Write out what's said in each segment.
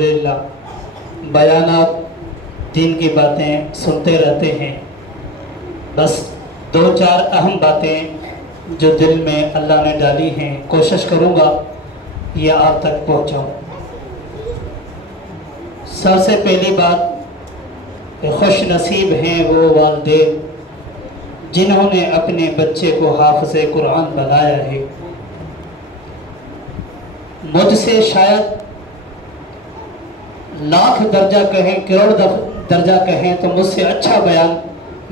الحمدللہ بیانات دین کی باتیں سنتے رہتے ہیں، بس دو چار اہم باتیں جو دل میں اللہ نے ڈالی ہیں کوشش کروں گا یہ آپ تک پہنچاؤں۔ سب سے پہلی بات، خوش نصیب ہیں وہ والدین جنہوں نے اپنے بچے کو حافظ قرآن بنایا ہے۔ مجھ سے شاید لاکھ درجہ کہیں، کروڑ درجہ کہیں تو مجھ سے اچھا بیان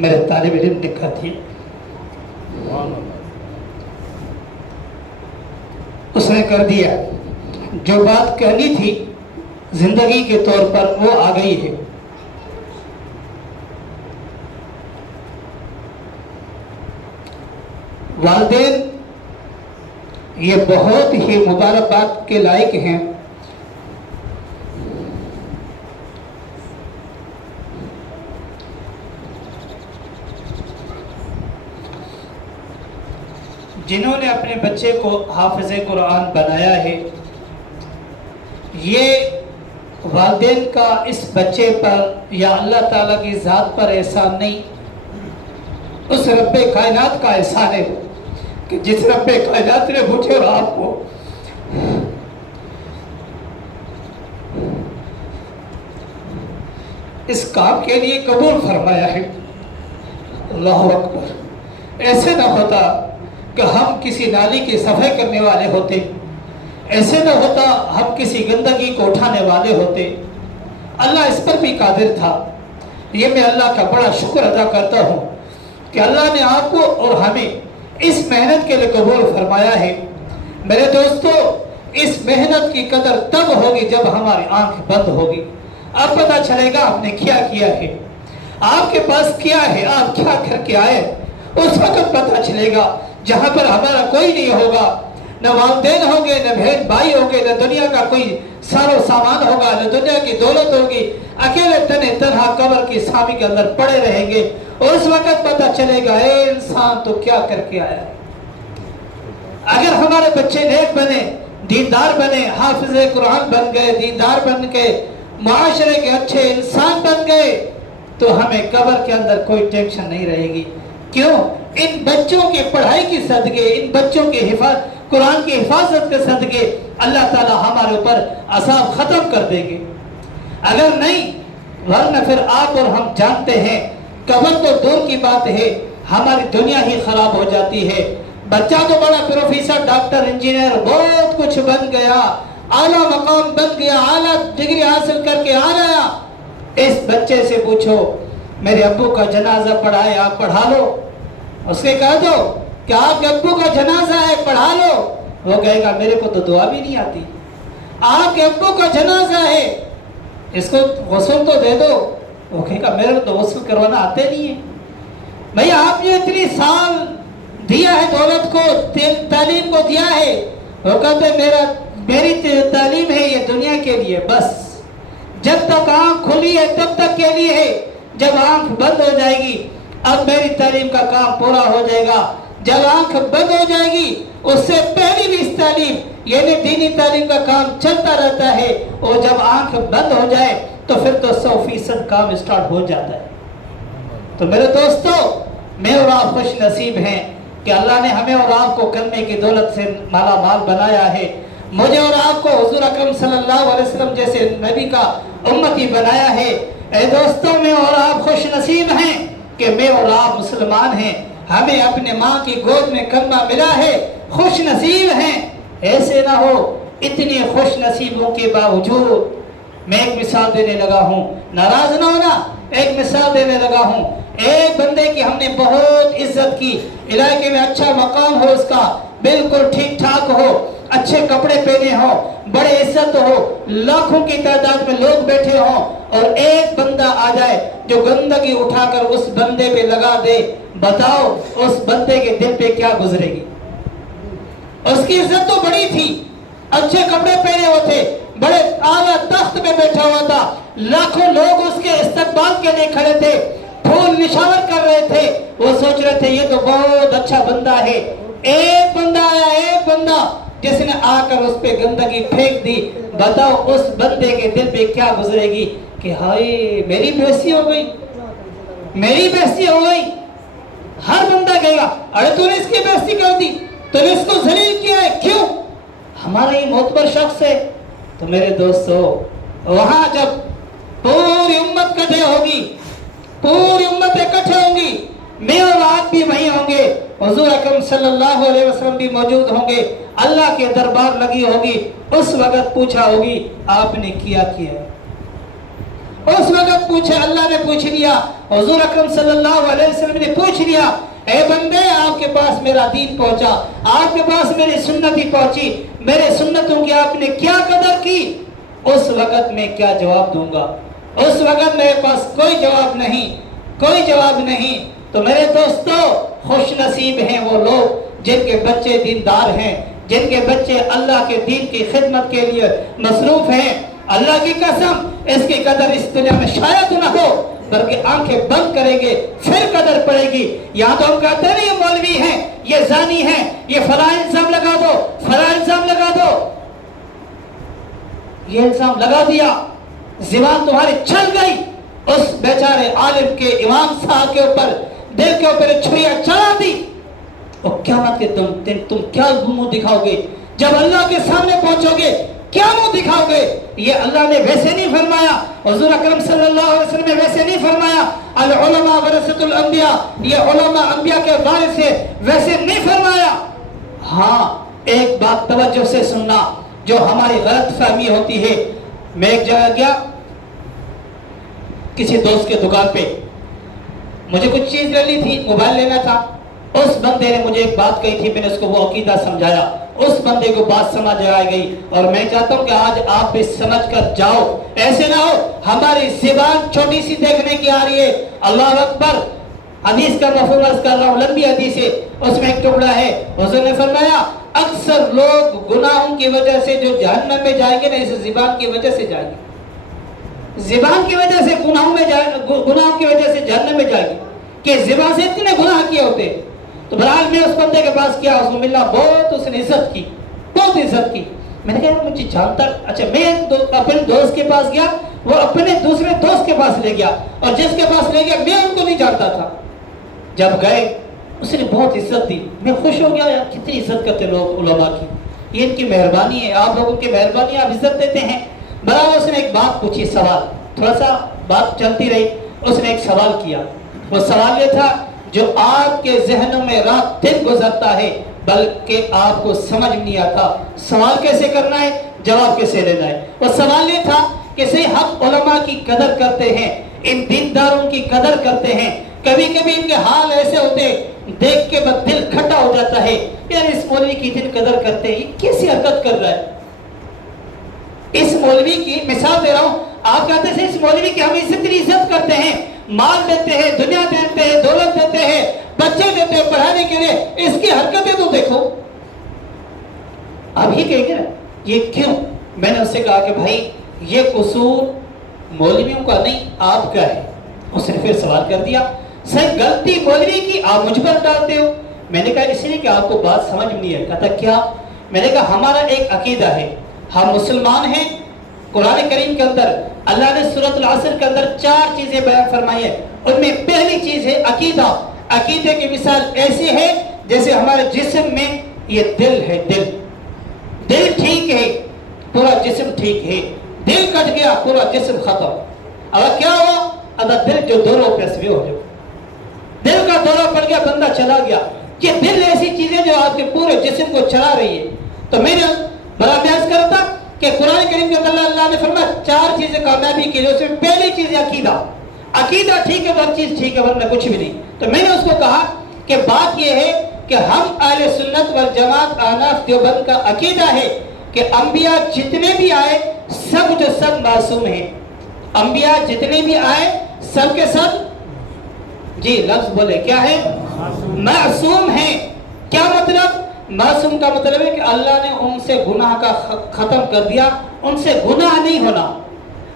میرے طالب علم نے کر دیا۔ اس نے کر دیا جو بات کہنی تھی زندگی کے طور پر وہ آ گئی ہے۔ والدین یہ بہت ہی مبارکباد کے لائق ہیں۔ جنہوں نے اپنے بچے کو حافظ قرآن بنایا ہے، یہ والدین کا اس بچے پر یا اللہ تعالیٰ کی ذات پر احسان نہیں، اس رب کائنات کا احسان ہے کہ جس رب کائنات نے مجھے اور آپ کو اس کام کے لیے قبول فرمایا ہے۔ اللہ اکبر۔ ایسے نہ ہوتا کہ ہم کسی نالی کی صفائی کرنے والے ہوتے، ایسے نہ ہوتا ہم کسی گندگی کو اٹھانے والے ہوتے۔ اللہ اس پر بھی قادر تھا۔ یہ میں اللہ کا بڑا شکر ادا کرتا ہوں کہ اللہ نے آپ کو اور ہمیں اس محنت کے لیے قبول فرمایا ہے۔ میرے دوستو، اس محنت کی قدر تب ہوگی جب ہماری آنکھ بند ہوگی۔ اب پتہ چلے گا آپ نے کیا کیا ہے، آپ کے پاس کیا ہے، آپ کیا کر کے آئے، اس وقت پتہ چلے گا جہاں پر ہمارا کوئی نہیں ہوگا، نہ والدین ہوں گے، نہ بہن بھائی ہوں گے، نہ دنیا کا کوئی سار و سامان ہوگا، نہ دنیا کی دولت ہوگی، اکیلے تنہا قبر کی سامی کے اندر پڑے رہیں گے، اور اس وقت پتہ چلے گا اے انسان تو کیا کر کے آیا ہے۔ اگر ہمارے بچے نیک بنے، دیندار بنے، حافظ قرآن بن گئے، دیندار بن کے معاشرے کے اچھے انسان بن گئے، تو ہمیں قبر کے اندر کوئی ٹینشن نہیں رہے گی۔ کیوں؟ ان بچوں کے پڑھائی کی صدقے، ان بچوں کے قرآن کی حفاظت کے صدقے اللہ تعالی ہمارے اوپر عذاب ختم کر دیں گے۔ اگر نہیں، ورنہ پھر آپ اور ہم جانتے ہیں قبر تو دور کی بات ہے، ہماری دنیا ہی خراب ہو جاتی ہے۔ بچہ تو بڑا پروفیسر، ڈاکٹر، انجینئر، بہت کچھ بن گیا، اعلیٰ مقام بن گیا، اعلیٰ ڈگری حاصل کر کے آ گیا۔ اس بچے سے پوچھو میرے ابو کا جنازہ پڑھا ہے، آپ پڑھا لو۔ اس کے کہہ دو کہ آپ کے ابو کا جنازہ ہے، پڑھا لو۔ وہ کہے گا میرے کو تو دعا بھی نہیں آتی۔ آپ کے ابو کا جنازہ ہے، اس کو غسل تو دے دو۔ وہ کہے گا میرے کو تو غسل کروانا آتے نہیں ہے۔ بھئی آپ نے اتنی سال دیا ہے، دولت کو، تعلیم کو دیا ہے۔ وہ کہتے میری تعلیم ہے یہ دنیا کے لیے، بس جب تک آنکھ کھلی ہے تب تک کے لیے ہے، جب آنکھ بند ہو جائے گی اب میری تعلیم کا کام پورا ہو جائے گا۔ جب آنکھ بند ہو جائے گی اس سے پہلی بھی اس تعلیم یعنی دینی تعلیم کا کام چلتا رہتا ہے، اور جب آنکھ بند ہو جائے تو پھر تو 100% کام اسٹارٹ ہو جاتا ہے۔ تو میرے دوستو، میں اور آپ خوش نصیب ہیں کہ اللہ نے ہمیں اور آپ کو کلمے کی دولت سے مالا مال بنایا ہے، مجھے اور آپ کو حضور اکرم صلی اللہ علیہ وسلم جیسے نبی کا امتی بنایا ہے۔ اے دوستو، میں اور آپ خوش نصیب ہیں کہ میں اور آپ مسلمان ہیں، ہمیں اپنے ماں کی گود میں کلمہ ملا ہے، خوش نصیب ہیں۔ ایسے نہ ہو، اتنی خوش نصیبوں کے باوجود میں ایک مثال دینے لگا ہوں، ناراض نہ ہونا، ایک مثال دینے لگا ہوں۔ ایک بندے کی ہم نے بہت عزت کی، علاقے میں اچھا مقام ہو، اس کا بالکل ٹھیک ٹھاک ہو، اچھے کپڑے پہنے ہو، بڑے عزت ہو، لاکھوں کی تعداد میں لوگ بیٹھے ہوں، اور ایک بندہ آ جائے جو گندگی اٹھا کر اس بندے پہ لگا دے، بتاؤ اس بندے کے دل پہ کیا گزرے گی؟ اس کی عزت تو بڑی تھی، اچھے کپڑے پہنے ہوئے تھے، بڑے اعلیٰ تخت میں بیٹھا ہوا تھا، لاکھوں لوگ اس کے استقبال کے لیے کھڑے تھے، پھول نشاور کر رہے تھے، وہ سوچ رہے تھے یہ تو بہت اچھا بندہ ہے۔ ایک بندہ آیا، ایک بندہ جس نے آ کر اس پہ گندگی پھینک دی، बताओ उस बंदे के दिल पे क्या गुजरेगी कि हाय मेरी बेइज्जती हो गई, मेरी बेइज्जती हो गई। हर बंदा कहेगा अरे तूने इसकी बेइज्जती कर दी, तूने इसको जलील किया है, क्यों? हमारा ये मोतबर शख्स है। तो मेरे दोस्तों, वहां जब पूरी उम्मत इकट्ठे होगी, पूरी उम्मत इकट्ठे होंगी, मैं और आप भी वहीं होंगे, हुजूर अकरम सल्लल्लाहु अलैहि वसल्लम भी मौजूद होंगे, अल्लाह के दरबार लगी होगी। उस वक्त पूछा होगी आपने किया किया, उस वक्त पूछे, अल्लाह ने पूछ लिया, हुजूर अकरम सल्लल्लाहु अलैहि वसल्लम ने पूछ लिया, ए बंदे आपके पास मेरा दीन पहुंचा, आपके पास मेरी सुन्नती पहुंची, मेरे सुन्नतों की आपने क्या कदर की? उस वक्त मैं क्या जवाब दूंगा? उस वक्त मेरे पास कोई जवाब नहीं, कोई जवाब नहीं। तो मेरे दोस्तों, खुश नसीब हैं वो लोग जिनके बच्चे दीनदार हैं, जिनके बच्चे अल्लाह के दीन की खिदमत के लिए मसरूफ हैं। अल्लाह की कसम, इसकी कदर इस दुनिया में शायद न हो, बल्कि आंखें बंद करेंगे फिर कदर पड़ेगी। यहाँ तो हम कहते हैं ये मौलवी हैं, ये जानी हैं, ये फला इल्जाम लगा दो, फला इल्जाम लगा दो, ये इल्जाम लगा दिया, ज़ुबान तुम्हारी चल गई, उस बेचारे आलिम के इमाम साहब के ऊपर, दिल के ऊपर छुरियां चला दी। और क़यामत के तुम क्या मुंह दिखाओगे? जब अल्लाह के सामने पहुंचोगे क्या मुंह दिखाओगे? ये अल्लाह ने वैसे नहीं फरमाया, हुजूर अकरम सल्लल्लाहु अलैहि वसल्लम ने वैसे नहीं फरमाया, अल उलमा वरसतुल अंबिया, ये उलमा अंबिया के वारिस है, वैसे नहीं फरमाया। हाँ, एक बात तवज्जो से सुनना, जो हमारी गलत फहमी होती है। मैं एक जगह गया किसी दोस्त के दुकान पे, मुझे कुछ चीज लेनी थी, मोबाइल लेना था। उस बंदे ने मुझे एक बात कही थी, मैंने उसको वो अकीदा समझाया, उस बंदे को बात समझ आ गई। और मैं चाहता हूं कि आज आप भी समझ कर जाओ, ऐसे ना हो हमारी ज़ुबान छोटी सी देखने की आ रही है। अल्लाह अकबर, हदीस का मफ़हूम अर्ज़ कर रहा हूं, लंबी हदीस है, उसमें एक टुकड़ा है, हुज़ूर ने फरमाया अक्सर लोग गुनाहों की वजह से जो जहन्नम में जाएंगे ना, इस ज़ुबान की वजह से जाएंगे, ज़ुबान की वजह से गुनाहों की वजह से जहन्नम में जाएंगे, कि ज़ुबान से इतने गुनाह किए होते। तो बहरहाल मैं उस बंदे के पास गया, उसको मिला, बहुत उसने इज्जत की, बहुत इज्जत की। मैंने कहा मुझे जानता, अच्छा मैं अपने दोस्त के पास गया, वो अपने दूसरे दोस्त के पास ले गया, और जिसके पास ले गया मैं उनको नहीं जानता था। जब गए उसने बहुत इज्जत दी, मैं खुश हो गया, यार कितनी इज्जत करते लोग उलमा की, ये इनकी मेहरबानी है, आप लोगों की मेहरबानी, आप इज्जत देते हैं। बराबर उसने एक बात पूछी, सवाल, थोड़ा सा बात चलती रही, उसने एक सवाल किया। वो सवाल ये था जो आपके जहनों में रात दिन गुजरता है, बल्कि आपको समझ नहीं आता सवाल कैसे करना है, जवाब कैसे लेना है। वो सवाल ये था कि सही हम उलमा की कदर करते हैं, इन दीनदारों की कदर करते हैं, कभी कभी इनके हाल ऐसे होते देख के बस दिल खट्टा हो जाता है, यार इस मौलवी की इतनी कदर करते हैं, ये कैसी हरकत कर रहा है। इस मौलवी की मिसाल दे रहा हूं, आप कहते हैं इस मौलवी की हम इतनी इज्जत करते हैं, माल देते हैं, दुनिया देते हैं, दौलत देते हैं, बच्चे देते हैं पढ़ाने के लिए, इसकी हरकतें तो देखो। आप ही कहेंगे ना ये क्यों? मैंने उससे कहा कि भाई ये कसूर मौलवियों का नहीं आपका है। उसने फिर सवाल कर दिया, सर गलती मौलवी की आप मुझ पर डालते हो। मैंने कहा इसलिए कि आपको बात समझ नहीं है। कहता क्या? मैंने कहा हमारा एक अकीदा है, हम मुसलमान हैं। कुरान करीम के अंदर अल्लाह ने सूरत अल-असर के अंदर 4 चीजें बयान फरमाई है, उनमें पहली चीज है अकीदा। अकीदे की मिसाल ऐसी है जैसे हमारे जिस्म में ये दिल है, दिल ठीक है पूरा जिस्म ठीक है, दिल कट गया पूरा जिस्म खत्म। अब क्या हुआ? अगर दिल जो दौरों पे हो जाए, दिल का दौरा पड़ गया, बंदा चला गया। ये दिल ऐसी चीजें जो आपके पूरे जिस्म को चला रही है। तो मैंने बड़ा अभ्यास करता कि कुरान करीम के अंदर अल्लाह ने फरमाया 4 चीजें कामयाबी के लिए, उसमें पहली चीज अकीदा। अकीदा ठीक है तो हर चीज ठीक है, वरना कुछ भी नहीं। तो मैंने उसको कहा कि बात यह है कि हम अहले सुन्नत वल जमात अहनाफ देवबंद का अकीदा है कि अंबिया जितने भी आए सब जो सब मासूम हैं। अंबिया जितने भी आए सब के सब, जी लफ्ज बोले क्या है? मासूम है। क्या मतलब? मासूम का मतलब है कि अल्लाह ने उनसे गुनाह का खत्म कर दिया, उनसे गुनाह नहीं होना।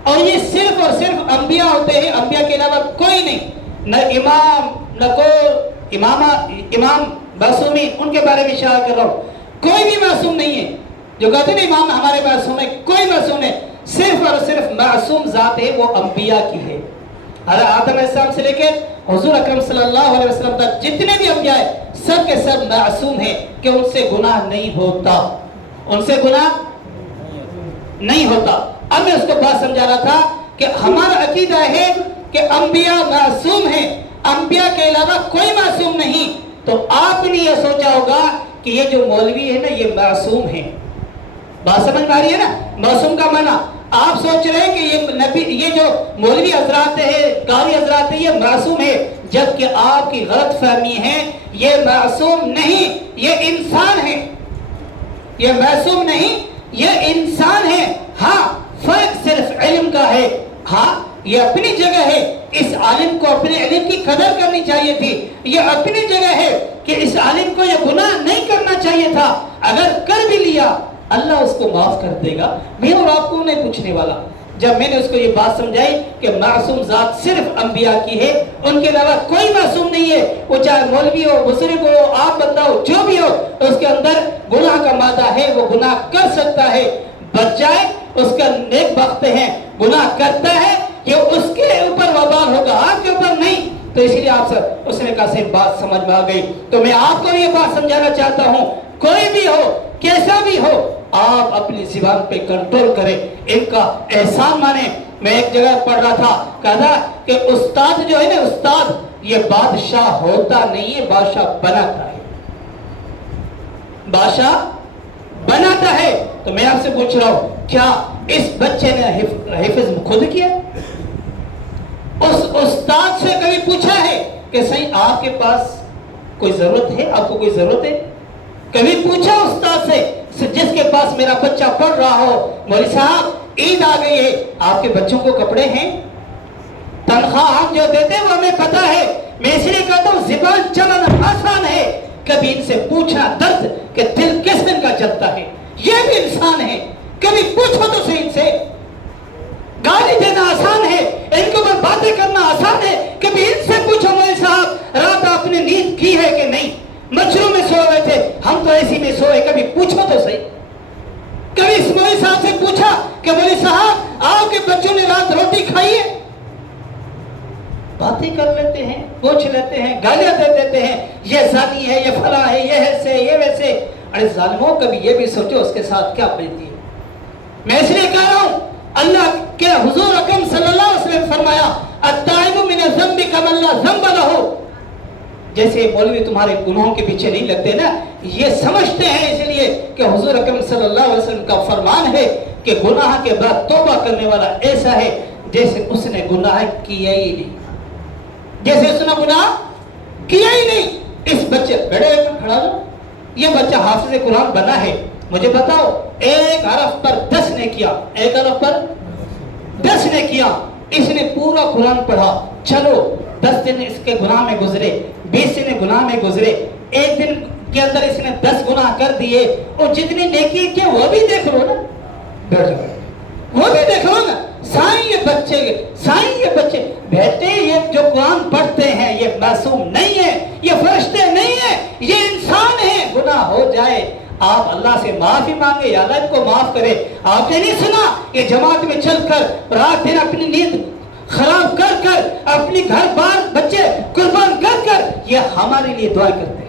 और ये सिर्फ और सिर्फ अंबिया होते हैं, अंबिया के अलावा कोई नहीं, न इमाम न इमाम मासूमी, उनके बारे में इशारा कर रहा हूँ, कोई भी मासूम नहीं है। جو کہتے ہیں امام ہمارے معصوم ہے، کوئی معصوم ہے، صرف اور صرف معصوم ذات ہے وہ انبیاء کی ہے۔ حضرت آدم علیہ السلام سے لے کے حضور اکرم صلی اللہ علیہ وسلم تک جتنے بھی انبیاء ہیں سب کے سب معصوم ہیں کہ ان سے گناہ نہیں ہوتا، ان سے گناہ نہیں ہوتا۔ اب میں اس کو بات سمجھا رہا تھا کہ ہمارا عقیدہ ہے کہ انبیاء معصوم ہیں، انبیاء کے علاوہ کوئی معصوم نہیں۔ تو آپ نے یہ سوچا ہوگا کہ یہ جو مولوی ہے نا یہ معصوم ہیں، بات سمجھ میں آ رہی ہے نا؟ معصوم کا معنی آپ سوچ رہے ہیں کہ یہ نبی، یہ جو مولوی حضرات ہیں، قاری حضرات ہیں، یہ معصوم ہے، جبکہ آپ کی غلط فہمی ہے، یہ معصوم نہیں، یہ انسان ہے، یہ معصوم نہیں، یہ انسان ہے۔ ہاں فرق صرف علم کا ہے، ہاں یہ اپنی جگہ ہے، اس عالم کو اپنے علم کی قدر کرنی چاہیے تھی، یہ اپنی جگہ ہے کہ اس عالم کو یہ گناہ نہیں کرنا چاہیے تھا، اگر کر بھی لیا اللہ اس کو معاف کر دے گا، میں اور آپ کو نہیں پوچھنے والا۔ جب میں نے اس کو یہ بات سمجھائی کہ معصوم ذات صرف انبیاء کی ہے، ان کے علاوہ کوئی معصوم نہیں ہے، وہ چاہے مولوی ہو، بزرگ ہو، آپ بندہ ہو، جو بھی ہو، اس کے اندر گناہ کا مادہ ہے، وہ گناہ کر سکتا ہے، بچ جائے اس کا نیک بخت ہے، گناہ کرتا ہے یہ اس کے اوپر وبال ہوگا، آپ کے اوپر نہیں۔ تو اسی لیے آپ سب اس نے کہا سے بات سمجھ میں آ گئی۔ تو میں آپ کو یہ بات سمجھانا چاہتا ہوں، کوئی بھی ہو، کیسا بھی ہو، آپ اپنی زبان پہ کنٹرول کریں، ان کا احسان مانیں۔ میں ایک جگہ پڑھ رہا تھا، کہا تھا کہ استاد جو ہے نا، استاد یہ بادشاہ ہوتا نہیں ہے، بادشاہ بناتا ہے، بادشاہ بناتا ہے۔ تو میں آپ سے پوچھ رہا ہوں، کیا اس بچے نے حفظ خود کیا؟ اس استاد سے کبھی پوچھا ہے کہ صحیح آپ کے پاس کوئی ضرورت ہے، آپ کو کوئی ضرورت ہے؟ کبھی پوچھا استاد سے جس کے پاس میرا بچہ پڑھ رہا ہو، مولوی صاحب عید آ گئی ہے، آپ کے بچوں کو کپڑے ہیں؟ تنخواہ ہم جو دیتے ہیں وہ ہمیں پتا ہے، میں اس لیے کہتا ہوں زبان چلانا آسان ہے، کبھی ان سے پوچھنا درد کہ دل کس دن کا چلتا ہے، یہ بھی انسان ہے، کبھی پوچھو تو صحیح ان سے۔ گالی دینا آسان ہے، ان کو باتیں کرنا آسان ہے، کبھی ان سے پوچھو مولوی صاحب رات آپ نے نیند کی ہے کہ نہیں، مچھروں میں سو رہے تھے، ہم تو ایسی میں سوئے، کبھی پوچھو تو صحیح۔ کبھی اس مولوی صاحب سے پوچھا کہ مولوی صاحب آپ کے بچوں نے رات روٹی کھائی ہے؟ باتیں کر لیتے ہیں، پوچھ لیتے ہیں، گالیاں دے دیتے ہیں، یہ زانی ہے، یہ فلاں ہے، یہ ایسے، یہ ویسے۔ ارے ظالموں کبھی یہ بھی سوچو اس کے ساتھ کیا بیتی ہے۔ میں اس لیے کہہ رہا ہوں، اللہ کے حضور اکرم صلی اللہ علیہ وسلم فرمایا التائب من الذنب کمن لا ذنب له، جیسے مولوی تمہارے گناہوں کے پیچھے نہیں لگتے نا، یہ سمجھتے ہیں اس لیے کہ حضور اکرم صلی اللہ علیہ وسلم کا فرمان ہے کہ گناہ کے بعد توبہ کرنے والا ایسا ہے جیسے اس نے گناہ کیا ہی نہیں، جیسے اس نے گناہ کیا ہی نہیں۔ اس بچے بڑے کھڑا ہو، یہ بچہ حافظ قرآن بنا ہے، مجھے بتاؤ ایک حرف پر 10 نے کیا، ایک حرف پر 10 نے کیا، اس نے پورا قرآن پڑھا، چلو 10 دن اس کے گناہ میں گزرے، 20 دن گناہ میں گزرے، ایک دن کے اندر اس نے 10 گناہ کر دیے، اور جتنی نیکی کیا وہ بھی دیکھ لو نا، بیٹھ جاؤ وہ بھی دیکھ لو نا۔ سائیں یہ بچے بیٹے یہ جو قرآن پڑھتے ہیں یہ معصوم نہیں ہے، یہ فرشتے نہیں ہیں، یہ انسان ہیں، گناہ ہو جائے آپ اللہ سے معافی مانگے، یا اللہ ان کو معاف کرے۔ آپ نے نہیں سنا کہ جماعت میں چل کر رات دن اپنی نیند خراب کر کر اپنی گھر بار بچے قربان کر کر یہ ہمارے لیے دعا کرتے ہیں،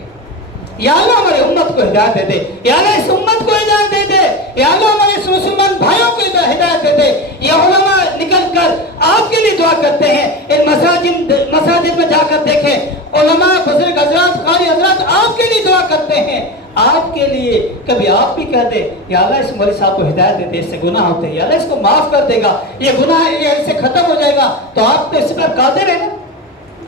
یا اللہ ہمارے امت کو ہدایت دے دے، یا اللہ اس امت کو ہدایت دے دے، یا اللہ ہمارے اس مسلمان بھائیوں کو ہدایت دے دے۔ یہ علماء نکل کر آپ کے لیے دعا کرتے ہیں، ان مساجد میں جا کر دیکھیں، علماء بزرگ حضرات قاری حضرات آپ کے لیے دعا کرتے ہیں، آپ کے لیے۔ کبھی آپ بھی کہہ دے یا اللہ اس مولوی صاحب کو ہدایت دے دے، اس سے گناہ ہوتے ہیں، یا اللہ اس کو معاف کر دے گا، یہ گناہ ہے، یہ اس سے ختم ہو جائے گا، تو آپ تو اس پر قادر ہیں نا۔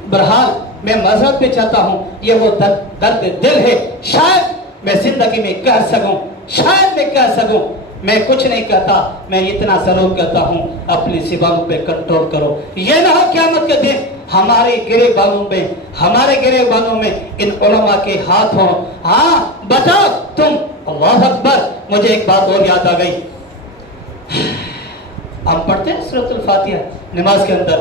بہرحال میں معذرت پہ چاہتا ہوں، یہ وہ درد دل ہے، شاید میں زندگی میں کہہ سکوں، شاید میں کہہ سکوں، میں کچھ نہیں کہتا، میں اتنا ضرور کہتا ہوں اپنی زبان پہ کنٹرول کرو، یہ نہ ہو قیامت کے دن ہمارے گریبانوں میں ان علماء کے ہاتھ ہوں۔ ہاں بتاؤ تم، اللہ اکبر، مجھے ایک بات اور یاد آ گئی، ہم پڑھتے ہیں سورۃ الفاتحہ نماز کے اندر،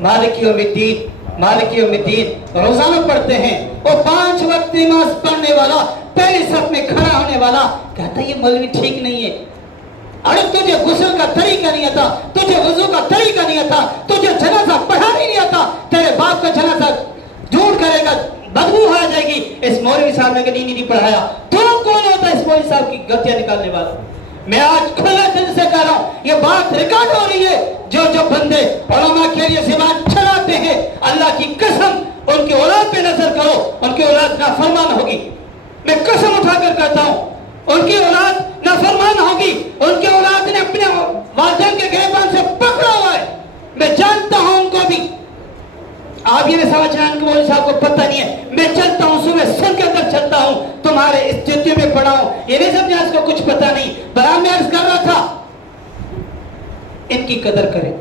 مالک یوم الدین، مالک یوم الدین روزانہ پڑھتے ہیں، اور 5 وقت نماز پڑھنے والا، پہلی صف میں کھڑا ہونے والا कहता ये मौलवी ठीक नहीं है। अरे तुझे गुस्ल का तरीका नहीं आता, तुझे वजू का तरीका नहीं आता, तुझे जनाजा पढ़ाना ही नहीं आता, तेरे बाप का जनाजा झूठ करेगा, बदबू आ जाएगी। इस मौलवी साहब ने कभी नहीं पढ़ाया। तुम कौन होता है इस मौलवी साहब की गलतियां निकालने वाला? मैं आज खुले दिल से कह रहा हूं, ये बात रिकॉर्ड हो रही है। जो जो बंदे उलमा के लिए ज़बान चलाते हैं, अल्लाह की कसम उनकी औलाद पे नजर करो, उनकी औलाद नाफरमान होगी। मैं कसम उठाकर कहता हूं, उनकी औलाद नाफरमान होगी। उनकी औलाद ने अपने वालिदैन के गिरबान से पकड़ा हुआ है। मैं जानता हूं उनको भी। आप ये समझ रहे हैं कि मौलवी साहब को पता नहीं है। मैं चलता हूँ, सुबह सुन के अंदर चलता हूँ, तुम्हारे इस जत्थे में पढ़ा हूँ, ये नहीं समझा इसको कुछ पता नहीं। बराबर में अर्ज कर रहा था, इनकी कदर करें,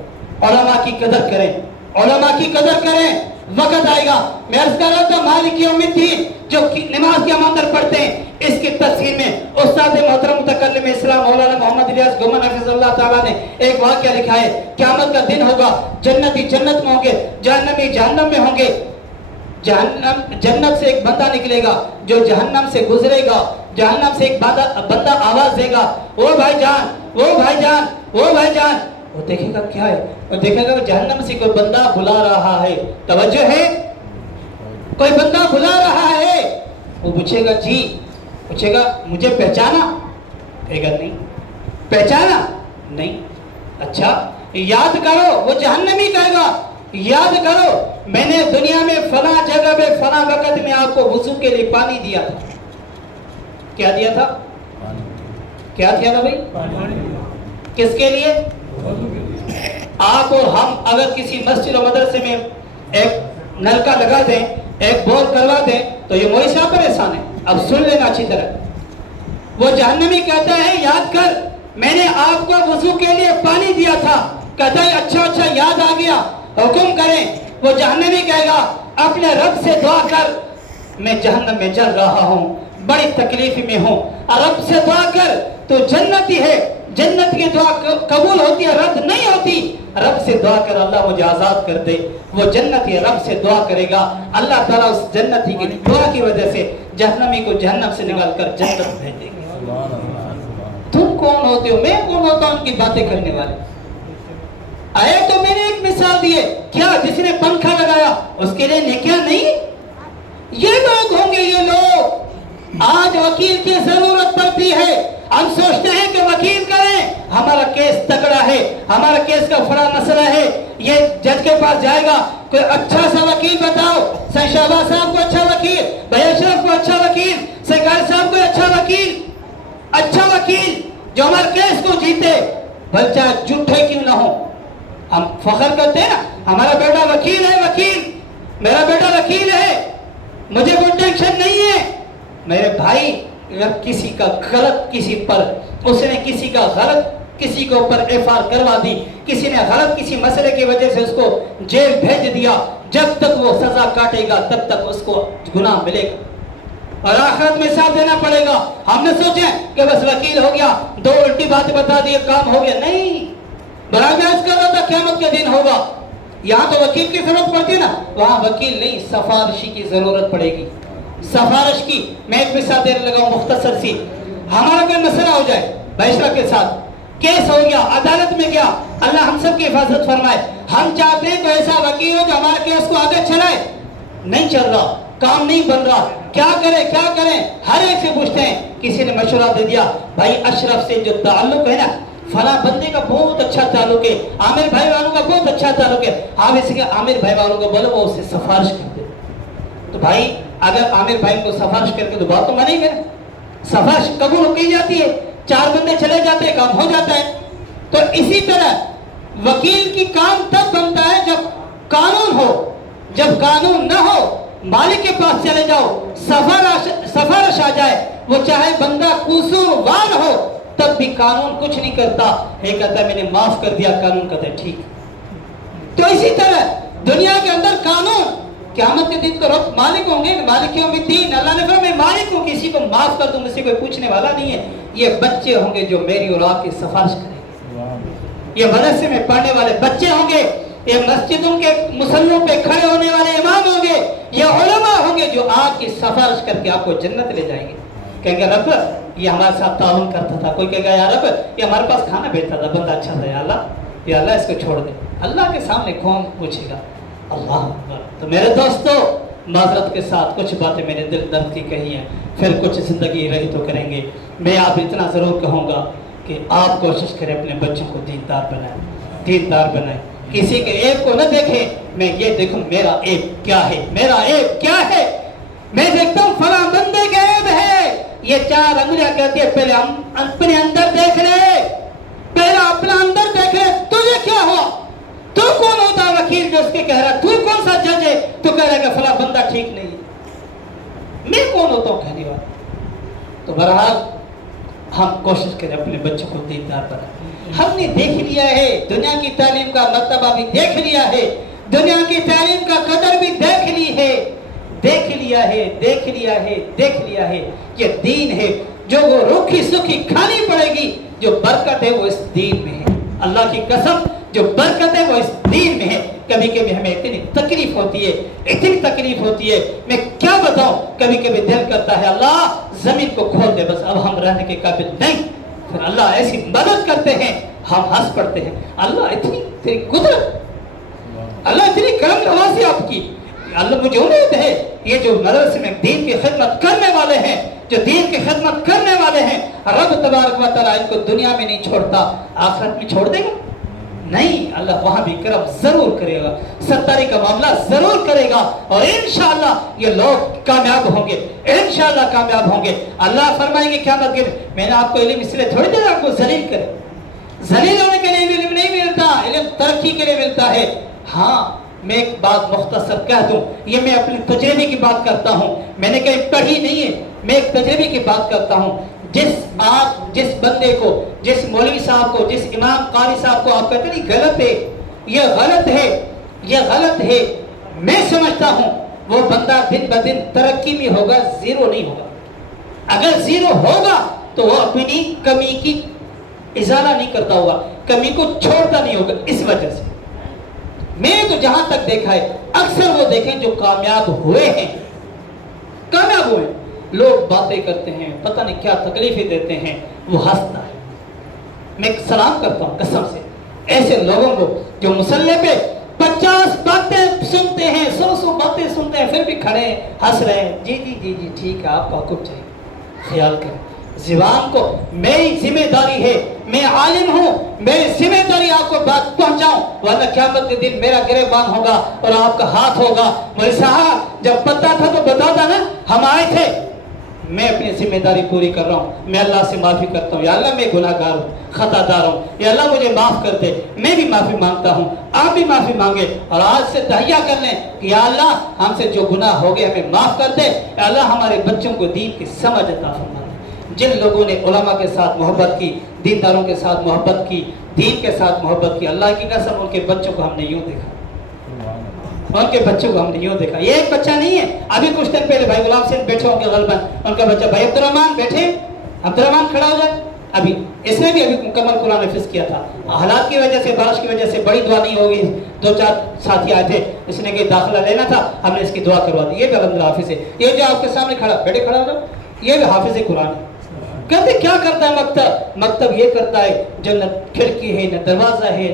उलमा की कदर करें, उलमा की कदर करें। वक्त आएगा, मैं अर्ज कर रहा था, मालिक यौमिद्दीन जो नमाज के अंदर पढ़ते हैं, इसकी तफसीर में उस्ताद मोहतरम मुतकल्लिम इस्लाम मौलाना मोहम्मद इलियास गुमन हफिज़हुल्लाह ताला ने एक वाक़या लिखा है। क़यामत का दिन होगा, जन्नती जन्नत में होंगे, जहन्नमी जहन्नम में होंगे। जन्नत से एक बंदा निकलेगा जो जहन्नम से गुजरेगा। जहन्नम से एक बंदा आवाज देगा, ओ भाईजान, ओ भाईजान, ओ भाईजान। वो देखेगा क्या है, वो देखेगा जहन्नम से कोई बंदा बुला रहा है। तवज्जो है, कोई बंदा बुला रहा है। वो पूछेगा जी, पूछेगा मुझे पहचाना? कहेगा नहीं। पहचाना? नहीं। अच्छा याद करो, वो जहन्नमी कहेगा याद करो, मैंने दुनिया में फला जगह पे फला वक्त में आपको वुजू के लिए पानी दिया था। क्या दिया था? क्या दिया था भाई? किसके लिए? आप और हम अगर किसी मस्जिद और मदरसे में एक नलका लगा दें, एक बोर करवा दें, तो ये मौलवी साहब पर एहसान है। अब सुन लेना अच्छी तरह। वो जहन्नमी कहता है याद कर, मैंने आपको वुजू के लिए पानी दिया था। कहता है अच्छा अच्छा याद आ गया, हुक्म करें। वो जहन्नमी कहेगा अपने रब से दुआ कर, मैं जहन्नम में जल रहा हूँ, बड़ी तकलीफ में हूँ, रब से दुआ कर, तो जन्नती है, जन्नत की दुआ कबूल होती है, रद्द नहीं होती। रब से दुआ कर अल्लाह मुझे आजाद कर दे। वो जन्नती रब से दुआ करेगा, अल्लाह ताला उस जन्नती की दुआ की वजह से जहन्नमी को जहन्नम से निकाल कर जन्नत भेज देंगे। तुम कौन होते हो, मैं कौन होता हूं उनकी बातें करने वाले? आए तो मैंने एक मिसाल दी है, क्या जिसने पंखा लगाया उसके लिए नेकियां नहीं? ये लोग होंगे, ये लोग। आज वकील की जरूरत पड़ती है, हम सोचते हैं कि वकील करें, हमारा केस तगड़ा है, हमारा केस का बड़ा मसला है, ये जज के पास जाएगा, कोई अच्छा सा वकील बताओ। शहबाज साहब को अच्छा वकील, भैया अशरफ को अच्छा वकील, सरकार साहब को अच्छा वकील, अच्छा वकील जो हमारे केस को जीते, भले चाहे झूठे क्यों ना हो। हम फख्र करते हैं ना, हमारा बेटा वकील है, वकील, मेरा बेटा वकील है, मुझे कोई टेंशन नहीं है। मेरे भाई अगर किसी का गलत किसी पर, उसने किसी का गलत किसी के ऊपर एफआर करवा दी, किसी ने गलत किसी मसले की वजह से उसको जेल भेज दिया, जब तक वो सजा काटेगा तब तक उसको गुनाह मिलेगा और आखिरत में हिसाब देना पड़ेगा। हमने सोचे कि बस वकील हो गया, दो उल्टी बातें बता दी, काम हो गया, नहीं। बराबर कर रहा था क़यामत के दिन होगा। यहाँ तो वकील की जरूरत पड़ती है ना, वहाँ वकील नहीं, सफारिशी की जरूरत पड़ेगी। सफारिश की मैं एक मिसाल देने लगा मुख्तसर सी। हमारा कोई मसला हो जाए बैशरा के साथ, केस हो गया, अदालत में गया, अल्लाह हम सब की हिफाजत फरमाए। हम चाहते हैं कोई ऐसा वकील हो जो हमारे केस को आगे चलाए, नहीं चल रहा, काम नहीं बन रहा, क्या करें क्या करें। हर एक से पूछते हैं, किसी ने मशवरा दे दिया, भाई अशरफ से जो ताल्लुक है ना, फला बंदे का बहुत अच्छा ताल्लुक है, आमिर भाई वालों का बहुत अच्छा ताल्लुक है, आप इसके आमिर भाई वालों को बोलो वो उससे सफारिश कर दे। तो भाई अगर आमिर भाई को सफारिश करके तो बात तो मानेंगे, सफारिश कबूल की जाती है, चार बंदे चले जाते हैं, काम हो जाता है। तो इसी तरह वकील की काम तब बनता है जब कानून हो, जब कानून न हो मालिक के पास चले जाओ, सफारिश आ जाए, वो चाहे बंदा कसूरवार हो तब भी कानून कुछ नहीं करता है, कहता है मैंने माफ कर दिया, कानून कहता है ठीक। तो इसी तरह दुनिया के अंदर कानून, क़यामत के दिन तो रब मालिक होंगे, मालिक यौमिद्दीन, अल्लाह ने कहा मैं मालिक हूँ, किसी को माफ कर दूं, मुझसे कोई पूछने वाला नहीं है। ये बच्चे होंगे जो मेरी और आपकी सफारिश करेंगे, ये मदरसे में पढ़ने वाले बच्चे होंगे, ये मस्जिदों के मुसल्लों पे खड़े होने वाले इमाम होंगे, ये उलमा होंगे जो आपकी सफारिश करके आपको जन्नत ले जाएंगे। कहेंगे रब ये हमारे साथ ताउन करता था। कोई कहेगा यार अब ये हमारे पास खाना भेजता था, बंदा अच्छा था, या अल्लाह इसको छोड़ दे। अल्लाह के सामने कौन पूछेगा? अल्लाह अकबर। तो मेरे दोस्तों, माजरत के साथ कुछ बातें मेरे दिल दर्द की कही हैं, फिर कुछ ज़िंदगी रही तो करेंगे। मैं आप इतना ज़रूर कहूँगा कि आप कोशिश करें अपने बच्चों को दीनदार बनाएं, दीनदार बनाएं। किसी के ऐब को न देखें, मैं ये देखूं मेरा ऐब क्या है, मेरा ऐब क्या है। मैं देखता हूँ फला बंदे का ऐब है, ये 4 अंगुलियां कहती है पहले हम अपने अंदर देख ले, पहले अपना अंदर देख ले, तुझे क्या हुआ? तू कौन होता है वकील जो उसके कह रहा? तू कौन सा जज है तो कह रहा है कि फला बंदा ठीक नहीं है? मैं कौन होता हूँ कहने वाला? तो बहरहाल हम कोशिश करें अपने बच्चों को दीनदार बनाएं। हमने देख लिया है दुनिया की तालीम का मर्तबा भी देख लिया है, दुनिया की तालीम का कदर भी देख ली है, देख लिया है, देख लिया है, देख लिया है। ये दीन है जो वो रूखी सूखी खानी पड़ेगी, जो बरकत है वो इस दीन में है। अल्लाह की कसम, जो बरकत है वो इस दीन में है। कभी कभी हमें इतनी तकलीफ होती है, इतनी तकलीफ होती है, मैं क्या बताऊं। कभी कभी दिल करता है अल्लाह जमीन को खोल दे, बस अब हम रहने के काबिल नहीं। फिर अल्लाह ऐसी मदद करते हैं, हम हंस पड़ते हैं। अल्लाह इतनी तेरी कुदरत, अल्लाह इतनी करम नवाज़ी आपकी। अल्लाह मुझे उम्मीद है ये जो मदरसे में दीन की खिदमत करने वाले हैं, जो दीन की खिदमत करने वाले हैं, रब तबारक व तआला इनको दुनिया में नहीं छोड़ता, आखिरत में छोड़ देगा नहीं। अल्लाह वहां भी करम जरूर करेगा, सत्तारी का मामला जरूर करेगा, और इंशाअल्लाह ये लोग कामयाब होंगे, इंशाअल्लाह कामयाब होंगे। अल्लाह फरमाएंगे क़यामत के दिन, मैंने आपको इल्म इसलिए थोड़ी देर आपको जलील करे, जलील होने के लिए इल्म नहीं मिलता, इल्म तरक्की के लिए मिलता है। हाँ, मैं एक बात मुख्तसर कह दूं, ये मैं अपने तजर्बे की बात करता हूँ, मैंने कहीं पढ़ी नहीं है, मैं एक तजर्बे की बात करता हूँ। जिस बंदे को, जिस मौलवी साहब को, जिस इमाम कारी साहब को आप कहते नहीं गलत है, ये गलत है, ये गलत है, मैं समझता हूँ वो बंदा दिन ब दिन तरक्की में होगा, जीरो नहीं होगा। अगर जीरो होगा तो वो अपनी कमी की इजाला नहीं करता होगा, कमी को छोड़ता नहीं होगा। इस वजह से मैं तो जहां तक देखा है, अक्सर वो देखें जो कामयाब हुए हैं, कामयाब हुए, लोग बातें करते हैं, पता नहीं क्या तकलीफें देते हैं, वो हंसता है। मैं सलाम करता हूं कसम से ऐसे लोगों को जो मुसल्ले पे 50 बातें सुनते हैं, 100 बातें सुनते हैं, फिर भी खड़े हंस रहे हैं। जी जी जी जी ठीक है, आपको हुक्म चाहिए, ख्याल करें ज़ुबान को। मेरी जिम्मेदारी है, मैं आलिम हूँ, मेरी जिम्मेदारी आपको बात पहुँचाऊँ, वरना क़यामत के दिन मेरा गिरबान होगा और आपका हाथ होगा। मेरे साहब जब पता था तो बताता ना, हम आए थे। मैं अपनी जिम्मेदारी पूरी कर रहा हूँ, मैं अल्लाह से माफ़ी करता हूँ, या अल्लाह मैं गुनाहगार हूँ, खतादार हूँ, या अल्लाह मुझे माफ़ कर दे। मैं भी माफ़ी मांगता हूँ, आप भी माफ़ी मांगे, और आज से तहैया कर लें कि या अल्लाह हमसे जो गुनाह हो गए हमें माफ़ कर दे। या अल्लाह हमारे बच्चों को दीन की समझ अता फरमा दे। जिन लोगों ने उलमा के साथ मोहब्बत की, दीनदारों के साथ मोहब्बत की, दीन के साथ मोहब्बत की, अल्लाह की कसम उनके बच्चों को हमने यूँ देखा, उनके बच्चों को हमने यूँ देखा। ये एक बच्चा नहीं है, अभी कुछ दिन पहले भाई गुलाम सिंह बैठे होंगे गलबन, उनका बच्चा भाई अब्दुर्रहमान बैठे, अब्दुर्रहमान खड़ा हो जाए। अभी इसने भी अभी मुकम्मल कुरान हिफ्ज़ किया था, हालात की वजह से, बारिश की वजह से बड़ी दुआ नहीं होगी, 2-4 साथी आए थे, इसने कि दाखिला लेना था, हमने इसकी दुआ करवा दी। ये भी अल्हम्दुलिल्लाह हाफिज़ है, ये जो आपके सामने खड़ा, बेटे खड़ा हो जाओ, ये भी हाफिज़ कुरान है। कहते क्या करता है मकतब? मकतब ये करता है जो न खिड़की है, न दरवाज़ा है,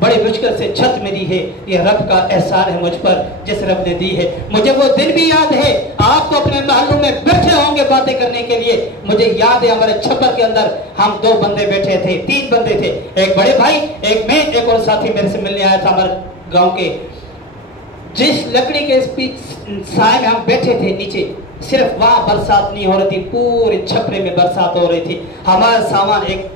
बड़ी मुश्किल से छत मिली है, ये रब का एहसान है मुझ पर, जिस रब ने दी है। मुझे वो दिन भी याद है, आप तो अपने महलों में बैठे होंगे बातें करने के लिए, मुझे याद है हमारे छप्पर के अंदर हम 2 बंदे बैठे थे, 3 बंदे थे, एक बड़े भाई, एक मैं, एक और साथी मेरे से मिलने आया था हमारे गाँव के। जिस लकड़ी के साए में हम बैठे थे नीचे, सिर्फ वहाँ बरसात नहीं हो रही थी, पूरे छपरे में बरसात हो रही थी। हमारा सामान एक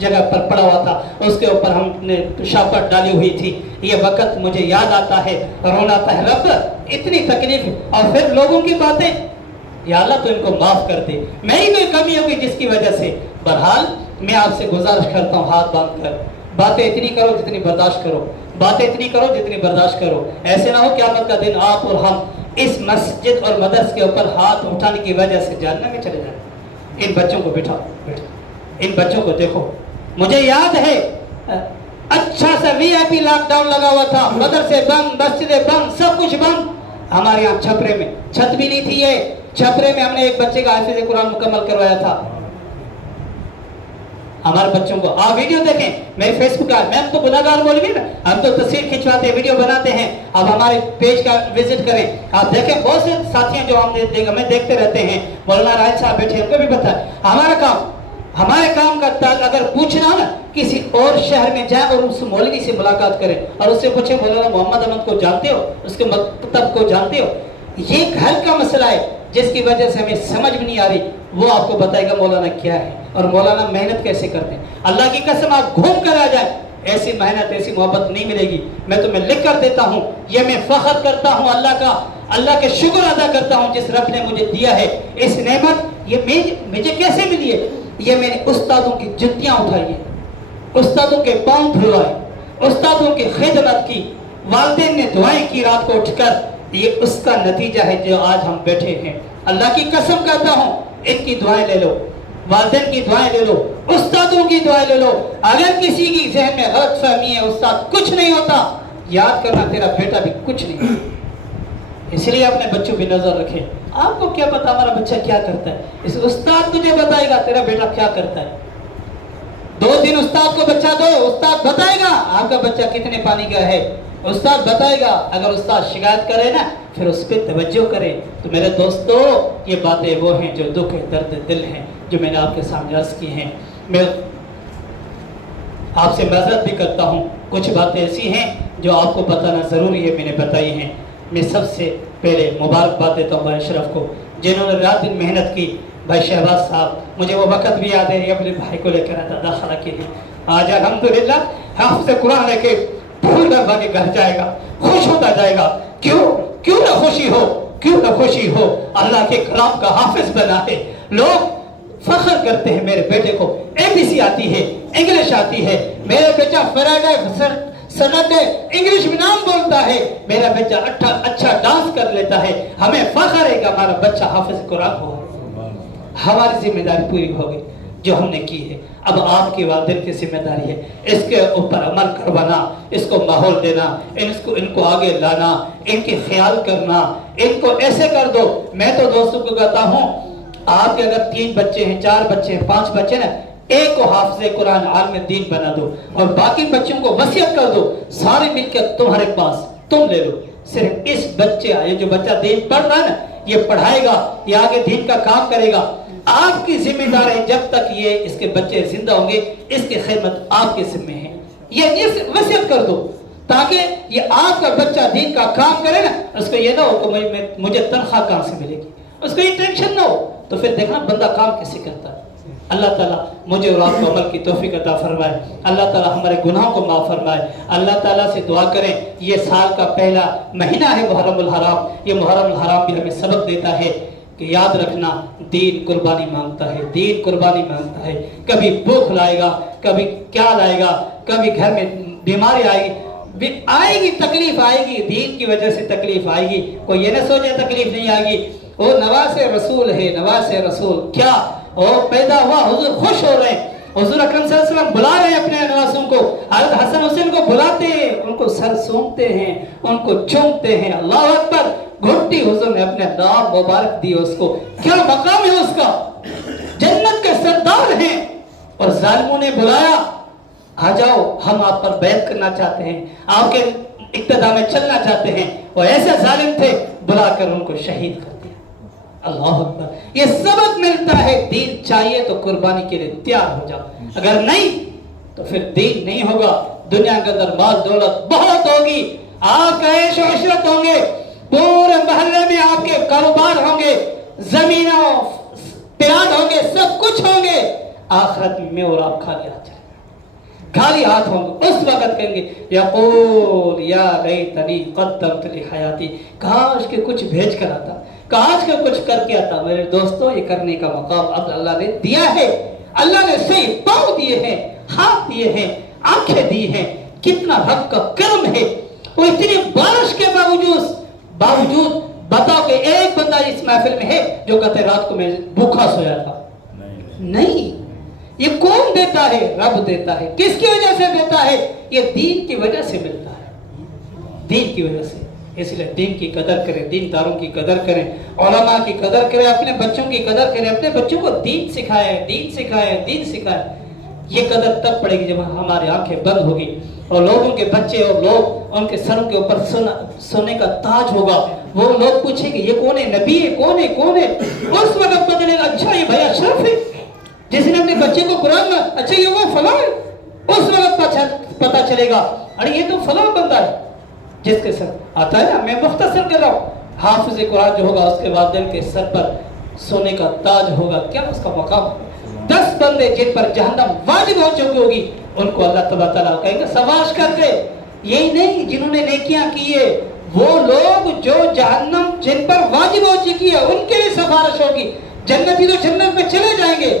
जगह पर पड़ा हुआ था, उसके ऊपर हमने शापर डाली हुई थी। ये वक्त मुझे याद आता है, रोना आता है, रब इतनी तकलीफ, और फिर लोगों की बातें, या अल्लाह तो इनको माफ़ कर दे, मैं ही कोई कमी होगी जिसकी वजह से। बहरहाल मैं आपसे गुजारिश करता हूँ, हाथ बांध कर बातें इतनी करो जितनी बर्दाश्त करो, बातें इतनी करो जितनी बर्दाश्त करो। ऐसे ना हो क़यामत का दिन आप और हम इस मस्जिद और मदरसे के ऊपर हाथ उठाने की वजह से जहन्नम में चले जाए। इन बच्चों को बिठाओ, इन बच्चों को देखो। मुझे याद है अच्छा सा VIP लॉकडाउन लगा हुआ था, मदरसे बंद, मस्जिदें बंद, सब कुछ बंद। हमारे यहाँ छपरे में छत भी नहीं थी, ये छपरे में हमने एक बच्चे का हाफिज़ कुरान मुकम्मल करवाया था। हमारे बच्चों को आप वीडियो देखें, मेरे फेसबुक का, मैं तो गुनाहगार मौलवी ना, हम तो तस्वीर खिंचवाते हैं, वीडियो बनाते हैं। आप हमारे पेज का विजिट करें, आप देखें, बहुत से साथी हैं जो हमें देखते रहते हैं। मौलाना राहत साहब बैठे, उनको भी पता है हमारे काम का अगर पूछना हो ना, किसी और शहर में जाए और उस मौलवी से मुलाकात करें और उससे पूछे मौलाना मोहम्मद अहमद को जानते हो, उसके मकतब को जानते हो? ये घर का मसला है जिसकी वजह से हमें समझ भी नहीं आ रही, वो आपको बताएगा मौलाना क्या है और मौलाना मेहनत कैसे करते हैं। अल्लाह की कसम आप घूम कर आ जाए, ऐसी मेहनत ऐसी मोहब्बत नहीं मिलेगी। मैं तुम्हें लिख कर देता हूँ, ये मैं फख्र करता हूँ अल्लाह का, अल्लाह के शुक्र अदा करता हूँ जिस रब ने मुझे दिया है इस नेमत। ये मुझे कैसे मिली है? ये मैंने उस्तादों की जुत्तियाँ उठाई है, उस्तादों के पाँव धुलवाए, उस्तादों की खिदमत की, वालिदैन ने दुआएं की रात को उठकर, ये उसका नतीजा है जो आज हम बैठे हैं। अल्लाह की कसम करता हूँ, इनकी दुआएं ले लो, वालिदैन की दुआएं ले लो, उस्तादों की दुआएं ले लो। अगर किसी की ज़हन में गलतफहमी है उस्ताद कुछ नहीं होता, याद करना तेरा बेटा भी कुछ नहीं। इसलिए अपने बच्चों की नजर रखें। आपको क्या पता हमारा बच्चा क्या करता है, इस उस्ताद तुझे बताएगा तेरा बेटा क्या करता है। 2 दिन उस्ताद को बच्चा दो, उस्ताद बताएगा आपका बच्चा कितने पानी का है, उस्ताद बताएगा। अगर उस्ताद शिकायत करे ना, फिर उस पर तवज्जो करें। तो मेरे दोस्तों, ये बातें वो हैं जो दुख दर्द दिल हैं, जो मैंने आपके सामने अर्ज की हैं। मैं आपसे माजरत भी करता हूँ, कुछ बातें ऐसी हैं जो आपको बताना ज़रूरी है, मैंने बताई हैं। मैं सबसे पहले मुबारकबाद देता हूँ भाई अशरफ को, जिन्होंने रात दिन मेहनत की। भाई शहबाज साहब, मुझे वो वक़्त भी याद है, अपने भाई को लेकर आता दाखिला के लिए। आज अल्हम्दुलिल्लाह हाफ़िज़ कुरान लेके फूल दरबा के घर जाएगा, खुश होता जाएगा। क्यों ना खुशी हो, क्यों ना खुशी हो, अल्लाह के कलाम का हाफिज बना है। लोग फख्र करते हैं मेरे बेटे को ABC आती है, इंग्लिश आती है, मेरा बेटा फ्राइडे सैटरडे इंग्लिश में नाम बोलता है, मेरा बच्चा अच्छा डांस कर लेता है। हमें फख्र है कि हमारा बच्चा हाफिज कुरान हो। हमारी जिम्मेदारी पूरी हो गई जो हमने की है। अब आपकी वालिदैन की जिम्मेदारी है इसके ऊपर अमल करवाना, इसको माहौल देना, इनको आगे लाना, इनकी ख्याल करना, इनको ऐसे कर दो। मैं तो दोस्तों को कहता हूँ, आपके अगर 3 बच्चे हैं, 4 बच्चे हैं, 5 बच्चे ना, एक को हाफिज़े कुरान आलिम दीन बना दो और बाकी बच्चों को वसीयत कर दो, सारे मिलकर तुम्हारे पास तुम ले लो। सिर्फ इस बच्चे, ये जो बच्चा दीन पढ़ रहा है ना, ये पढ़ाएगा, ये आगे दीन का काम करेगा। आपकी जिम्मेदारी है, जब तक ये इसके बच्चे जिंदा होंगे, इसकी खिदमत आपके जिम्मे है। ये वसीयत कर दो ताकि ये आपका बच्चा दीन का काम करे ना, उसको ये ना हो कि मुझे तनख्वाह कहाँ से मिलेगी, उसको ये टेंशन ना हो। तो फिर देखना बंदा काम कैसे करता है। अल्लाह ताला मुझे और आपको अमल की तौफीक अता फरमाए। अल्लाह ताला हमारे गुनाहों को माफ़ फरमाए। अल्लाह ताला से दुआ करें, ये साल का पहला महीना है मुहर्रमुल हराम। ये मुहर्रमुल हराम भी हमें सबक देता है कि याद रखना, दीन कुर्बानी मांगता है, दीन कुर्बानी मांगता है। कभी भूख लाएगा, कभी क्या लाएगा, कभी घर में बीमारी आएगी, तकलीफ आएगी, दीन की वजह से तकलीफ आएगी। कोई ये ना सोचे तकलीफ नहीं आएगी। वो नवासे रसूल है, नवासे रसूल क्या, और पैदा हुआ, हुजूर खुश हो रहे हैं, हुजूर अकरम सल्लल्लाहु अलैहि वसल्लम बुला रहे हैं अपने नवासों को, हज़रत हसन हुसैन को बुलाते हैं, उनको सर सूंघते हैं, उनको चूमते हैं। अल्लाह अकबर, घुट्टी हुजूर ने अपने नाम मुबारक दी उसको। क्या मकाम है उसका, जन्नत के सरदार हैं। और जालिमों ने बुलाया, आ जाओ हम आप पर बैत करना चाहते हैं, आपके इक्तदा में चलना चाहते हैं। वो ऐसे जालिम थे, बुलाकर उनको शहीद कर दिया। अल्लाह अकबर, ये सबक मिलता है। दीन चाहिए तो कुर्बानी के लिए तैयार हो जाओ, अगर नहीं तो फिर दीन नहीं होगा। दुनिया के अंदर माल दौलत बहुत होगी, आपका ऐश और इशरत होंगे, पूरे मोहल्ले में आपके कारोबार होंगे, जमीनों प्याद होंगे, सब कुछ होंगे। आखिरत में और आप खाली हाथ होंगे। उस वक्त कहेंगे यक़ूल या लैतनी क़द्दमतु ली हयाती, काश के कुछ भेज कर आता, काश के कुछ करके आता। मेरे दोस्तों, ये करने का मकाम अब अल्लाह ने दिया है। अल्लाह ने सही पाँव दिए हैं, हाथ दिए हैं, आंखें दी हैं। कितना रब का करम है। वो इतनी बारिश के बावजूद बताओ कि एक बंदा इस महफिल में है जो कहते रात को मैं भूखा सोया था? नहीं। ये कौन देता है? रब देता है। किसकी वजह से देता है? ये दीन की वजह से मिलता है, दीन की वजह से। इसलिए दीन की कदर करें, दीनदारों की कदर करें, उलमा की कदर करें, अपने बच्चों की कदर करें, अपने बच्चों को दीन सिखाएं, दीन सिखाएं, दीन सिखाएं। یہ قدر تب پڑے گی جب ہماری آنکھیں بند ہوگی اور لوگوں کے بچے اور لوگ ان کے سروں کے اوپر سونے کا تاج ہوگا. وہ لوگ پوچھیں گے یہ کون ہے, نبی ہے, کون ہے. اس وقت پتہ چلے گا اچھا یہ بھائی اشرف ہے جس نے اپنے بچے کو قرآن میں, اچھا یہ وہ فلاں ہے. اس وقت پتہ چلے گا ارے یہ تو فلاں بندہ ہے جس کے سر آتا ہے نا. میں مختصر کر رہا ہوں, حافظ قرآن جو ہوگا اس کے والدین کے سر پر سونے کا تاج ہوگا. کیا اس کا مقام؟ 10 بندے جن پر جہنم واجب ہو چکی ہوگی ان کو اللہ تعالیٰ کہیں گے سباش کر دے. یہی نہیں جنہوں نے نیکیاں کی ہے, وہ لوگ جو جہنم جن پر واجب ہو چکی ہے ان کے لیے سفارش ہوگی. جنتی تو جنت میں چلے جائیں گے.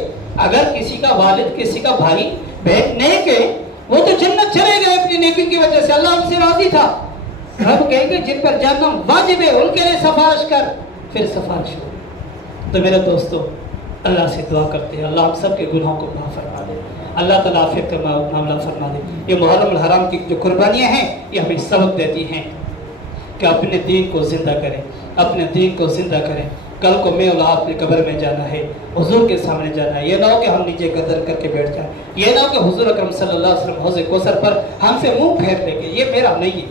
اگر کسی کا والد کسی کا بھائی بہن نیک ہے وہ تو جنت چلے گئے اپنی نیکی کی وجہ سے, اللہ ان سے راضی تھا. رب کہیں گے جن پر جہنم واجب ہے ان کے لیے سفارش کر, پھر سفارش ہو. تو میرے دوستو اللہ سے دعا کرتے ہیں اللہ ہم سب کے گناہوں کو معاف فرما دے, اللہ تعالیٰ عافیت کا معاملہ فرما دے. یہ محرم الحرام کی جو قربانیاں ہیں یہ ہمیں سبق دیتی ہیں کہ اپنے دین کو زندہ کریں, اپنے دین کو زندہ کریں. کل کو میں اور آپ اپنے قبر میں جانا ہے, حضور کے سامنے جانا ہے. یہ نہ ہو کہ ہم نیچے گردن کر کے بیٹھ جائیں, یہ نہ ہو کہ حضور اکرم صلی اللہ علیہ وسلم حوض کوثر پر ہم سے منہ پھیر لیں گے, یہ میرا نہیں ہے.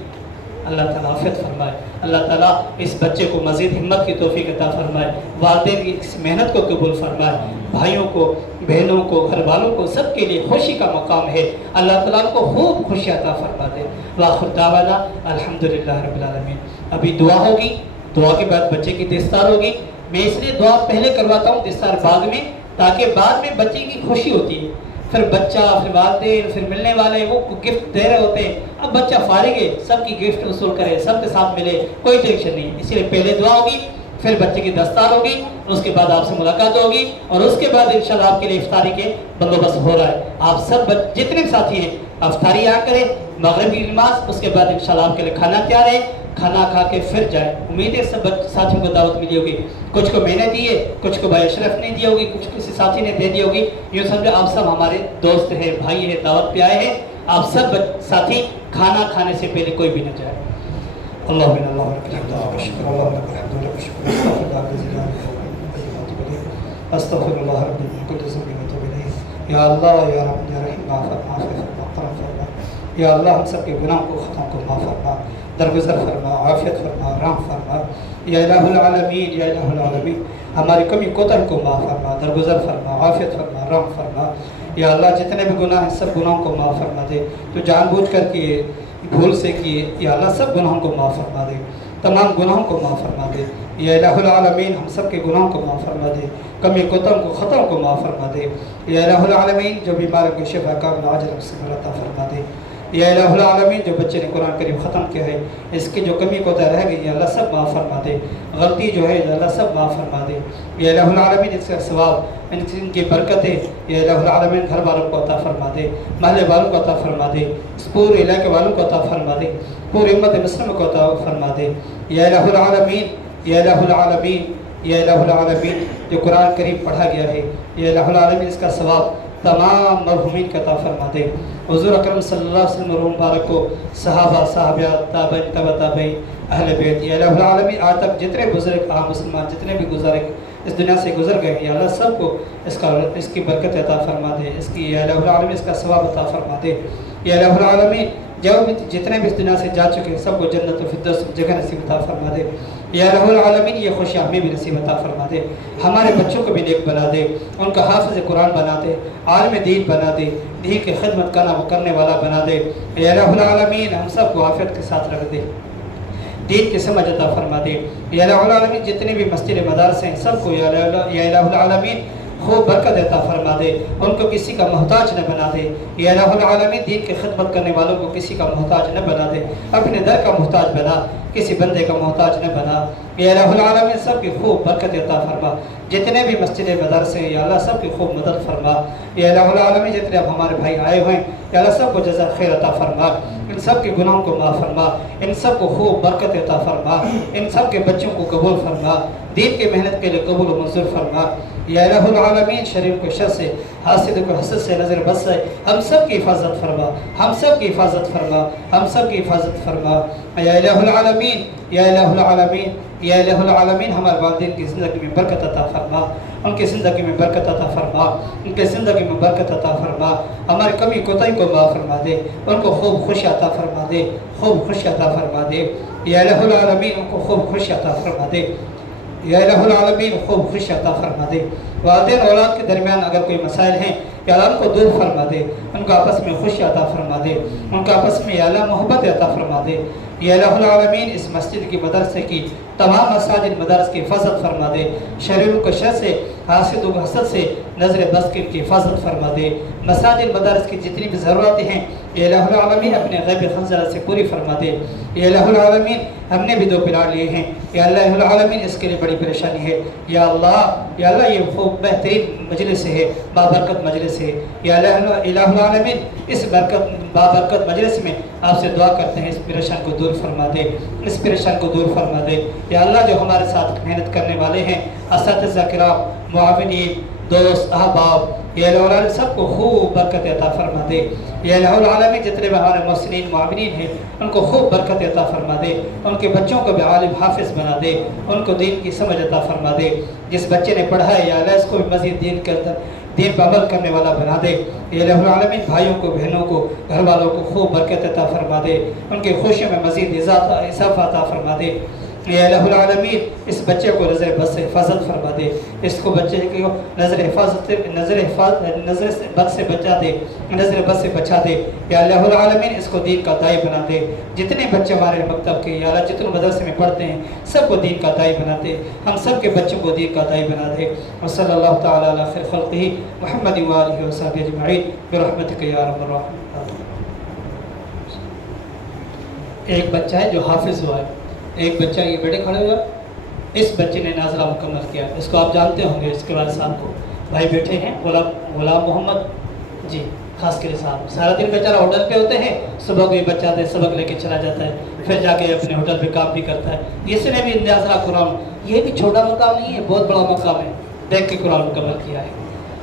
اللہ تعالیٰ عافیت فرمائے, اللہ تعالیٰ اس بچے کو مزید ہمت کی توفیق عطا فرمائے, والدین کی اس محنت کو قبول فرمائے, بھائیوں کو بہنوں کو گھر والوں کو سب کے لیے خوشی کا مقام ہے. اللہ تعالیٰ کو خوب خوشی عطا فرما دے. وآخر دعوانا الحمدللہ رب العالمین. ابھی دعا ہوگی, دعا کے بعد بچے کی دستار ہوگی. میں اس لیے دعا پہلے کرواتا ہوں دستار بعد میں, تاکہ بعد میں بچے کی خوشی ہوتی ہے. پھر بچہ پھر والدین پھر ملنے والے وہ گفٹ دے رہے ہوتے ہیں. اب بچہ فارغ ہے, سب کی گفٹ وصول کرے, سب کے ساتھ ملے, کوئی ٹینشن نہیں. اسی لیے پہلے دعا ہوگی, پھر بچے کی دستار ہوگی, اس کے بعد آپ سے ملاقات ہوگی, اور اس کے بعد انشاءاللہ آپ کے لیے افطاری کے بندوبست ہو رہا ہے. آپ سب جتنے ساتھی ہیں افطاری آ کریں, مغرب کی نماز, اس کے بعد انشاءاللہ آپ کے لیے کھانا تیار ہے, کھانا کھا کے پھر جائیں. امید ہے سب ساتھیوں کو دعوت ملی ہوگی. کچھ کو میں نے دیے, کچھ کو بھائی اشرف نے دی ہوگی, کچھ کسی ساتھی نے دے دی ہوگی. یوں سمجھو آپ سب ہمارے دوست ہیں, بھائی ہیں, دعوت پہ آئے ہیں. آپ سب ساتھی کھانا کھانے سے پہلے کوئی بھی نہ جائے. اللہ استغفر اللہ ربی من کل ذنب واتوب الیہ. یا اللہ یا رب یا رحیم معاف فرما. یا اللہ ہم سب کے گناہوں کو خطاؤں کو معاف فرما, درگزر فرما, عافیت فرما, رحم فرما. یا الہ العالمین, یا الہ العالمین ہماری کمی کوتاہی کو معاف فرما, درگزر فرما, عافیت فرما, رحم فرما. یا اللہ جتنے بھی گناہ ہیں سب گناہوں کو معاف فرما دے. تو جان بوجھ کر کیے, بھول سے کیے, یا اللہ سب گناہوں کو معاف فرما دے, تمام گناہوں کو معاف فرما دے. یا الہ العالمین ہم سب کے گناہوں کو معاف فرما دے, کمی کوتاہیوں کو خطاؤں کو معاف فرما دے. یا الہ العالمین جو بیماروں کو شفا کامل عاجل صحت عطا فرما دے. یا الہ العالمین جو بچے نے قرآن کریم ختم کیا ہے اس کی جو کمی کوتاہی رہ گئی یا اللہ سب معاف فرما دے. غلطی جو ہے یا اللہ سب معاف فرما دے. یا الہ العالمین اس کا ثواب ان کی برکتیں یا الہ العالمین گھر والوں کو عطا فرما دے, محلے والوں کو عطا فرما دے, اس پورے علاقے والوں کو عطا فرما دے, پوری امت مسلم کو عطا فرما دے. یا الہ العالمین, یا الہ العالمین, یا الہ العالمین جو قرآن کریم پڑھا گیا ہے یا الہ العالمین اس کا ثواب تمام مرحومین کا عطا فرما دے. حضور اکرم صلی اللہ علیہ وسلم مرحوم مبارک کو, صحابہ, صحابیات, تابعین, تبع تابعین, اہل بیت, یا الہ العالمین آج تک جتنے بزرگ عام مسلمان جتنے بھی گزرے اس دنیا سے گزر گئے یا اللہ سب کو اس کی برکت عطا فرما دے, اس کی یا الہ العالمین اس کا ثواب عطا فرما دے. یا الہ العالمین جتنے بھی اس دنیا سے جا چکے سب کو جنت الفردوس جگہ نصیب عطا فرما دے. یا الہ العالمین یہ خوشیاں ہمیں بھی نصیب عطا فرما دے, ہمارے بچوں کو بھی نیک بنا دے, ان کا حافظ قرآن بنا دے, عالم دین بنا دے, دین کی خدمت کرنے والا بنا دے. یا الہ العالمین ہم سب کو عافیت کے ساتھ رکھ دے, دین کی سمجھ عطا فرما دے. یا الہ العالمین جتنے بھی مسجد مدارس ہیں سب کو یا الہ العالمین خوب برکت عطا فرما دے, ان کو کسی کا محتاج نہ بنا دے. یا الہ العالمین دین کی خدمت کرنے والوں کو کسی کا محتاج نہ بنا دے, اپنے در کا محتاج بنا, کسی بندے کا محتاج نہ بنا. یا الہ العالمین سب کی خوب برکت عطا فرما, جتنے بھی مسجد مدرسے ہیں یا اللہ سب کی خوب مدد فرما. یا الہ العالمین جتنے اب ہمارے بھائی آئے ہوئے ہیں یا اللہ سب کو جزا خیر عطا فرما, ان سب کے گناہوں کو معاف فرما, ان سب کو خوب برکت عطا فرما, ان سب کے بچوں کو قبول فرما. دین کی محنت کے لیے قبول و منظور فرما یا الہ العالمین شریر کو شر سے حاسد کو حسد سے نظر بد سے ہم سب کی حفاظت فرما ہم سب کی حفاظت فرما ہم سب کی حفاظت فرما یا الہ العالمین یا الہ العالمین یا الہ العالمین ہمارے والدین کی زندگی میں برکت عطا فرما ان کی زندگی میں برکت عطا فرما ان کی زندگی میں برکت عطا فرما ہماری کمی کوتاہی کو معاف فرما دے ان کو خوب خوش عطا فرما دے خوب خوش عطا فرما دے یا الہ العالمین ان کو خوب خوش عطا فرما دے یا الہ العالمین خوب خوش عطا فرما دے والدین اولاد کے درمیان اگر کوئی مسائل ہیں یا اللہ ان کو دور فرما دے ان کو آپس میں خوشی عطا فرما دے ان کو آپس میں یا اللہ محبت عطا فرما دے یا الہ العالمین اس مسجد کی مدرسے کی تمام مساجد مدارس کی حفاظت فرما دے شریر کو شر سے حاسد و حسد سے نظر بد کی حفاظت فرما دے مساجد مدارس کی جتنی بھی ضرورتیں ہیں یا الہ العالمین اپنے غیب خزانہ سے پوری فرما دے یا الہ العالمین ہم نے بھی 2 پلاٹ لیے ہیں یا الہ العالمین اس کے لیے بڑی پریشانی ہے یا اللہ یہ خوب بہترین مجلس ہے بابرکت مجلس ہے یا الہ العالمین اس بابرکت مجلس میں آپ سے دعا کرتے ہیں اس پریشان کو دور فرما دے اس پریشان کو دور فرما دے یا اللہ جو ہمارے ساتھ محنت کرنے والے ہیں اساتذہ کرام معاونین دوست احباب یا الہ العالمین سب کو خوب برکت عطا فرما دے یا الہ العالمین جتنے بھی ہمارے محسنین معاونین ہیں ان کو خوب برکت عطا فرما دے ان کے بچوں کو بھی عالم حافظ بنا دے ان کو دین کی سمجھ عطا فرما دے جس بچے نے پڑھا ہے یا اللہ اس کو بھی مزید دین کے اندر دین پر عمل کرنے والا بنا دے یا الہ العالمین بھائیوں کو بہنوں کو گھر والوں کو خوب برکت عطا فرما دے ان کی خوشیوں میں مزید اضافہ عطا فرما دے یا الہ العالمین اس بچے کو نظر بد سے حفاظت فرما دے اس کو بچے کو نظر بد سے بچا دے نظر بد سے بچا دے یا الہ العالمین اس کو دین کا داعی بنا دے جتنے بچے ہمارے مکتب کے یا اللہ جتنے مدرسے میں پڑھتے ہیں سب کو دین کا داعی بنا دے ہم سب کے بچوں کو دین کا داعی بنا دے وصلی اللہ تعالی علی خیر خلقہ محمد وآلہ وصحبہ اجمعین برحمتک یا ارحم الراحمین ایک بچہ ہے جو حافظ ہوا ہے ایک بچہ یہ بیٹے کھڑے ہوا اس بچے نے ناظرہ مکمل کیا اس کو آپ جانتے ہوں گے اس کے والد صاحب کو بھائی بیٹھے ہیں غلام محمد جی خاص کے صاحب سارا دن بیچارہ ہوٹل پہ ہوتے ہیں صبح کو یہ بچہ آتے سبق لے کے چلا جاتا ہے پھر جا کے اپنے ہوٹل پہ کام بھی کرتا ہے اس نے بھی ناظرہ قرآن یہ بھی چھوٹا مقام نہیں ہے بہت بڑا مقام ہے دیکھ کے قرآن مکمل کیا ہے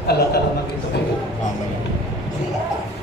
اللہ تعالیٰ کی توفیق